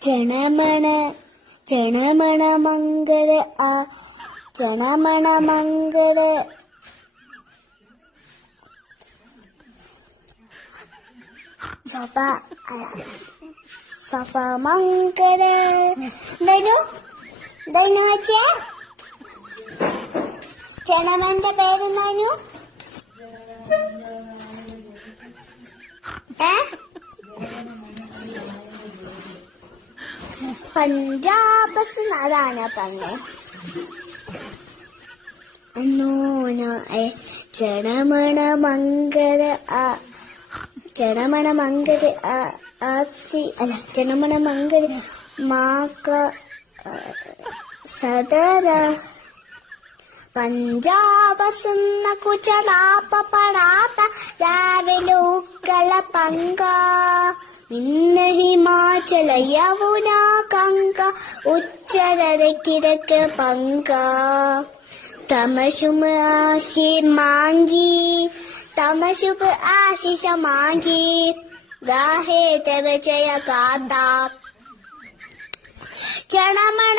ജനമണ ജനമണ മംഗള ആ ജനമണ മംഗള സഭ സഭ മംഗള ദൈനു ദൈനു വെച്ചേ ജനമന്റെ പേരെന്താനു പഞ്ചാബ് അതാണ് പറഞ്ഞേ ജനമണ മംഗള ജനമണ മംഗള അല്ല ജനമണ മംഗള മാക സദര പഞ്ചാബ് സുന്ന കുചലാപ്പ പടാത്ത രാവിലെ ഉക്കള പങ്ക ഇന്ന് ഹിമാചല യമുന കങ്ക ഉച്ചര കിഴക്ക് പങ്ക തമശുമ ആശി മാങ്കി തമശുഭ ആശിഷ മാങ്കി ഗാഹേ തവ ജയ ഗാഥ ജനമണ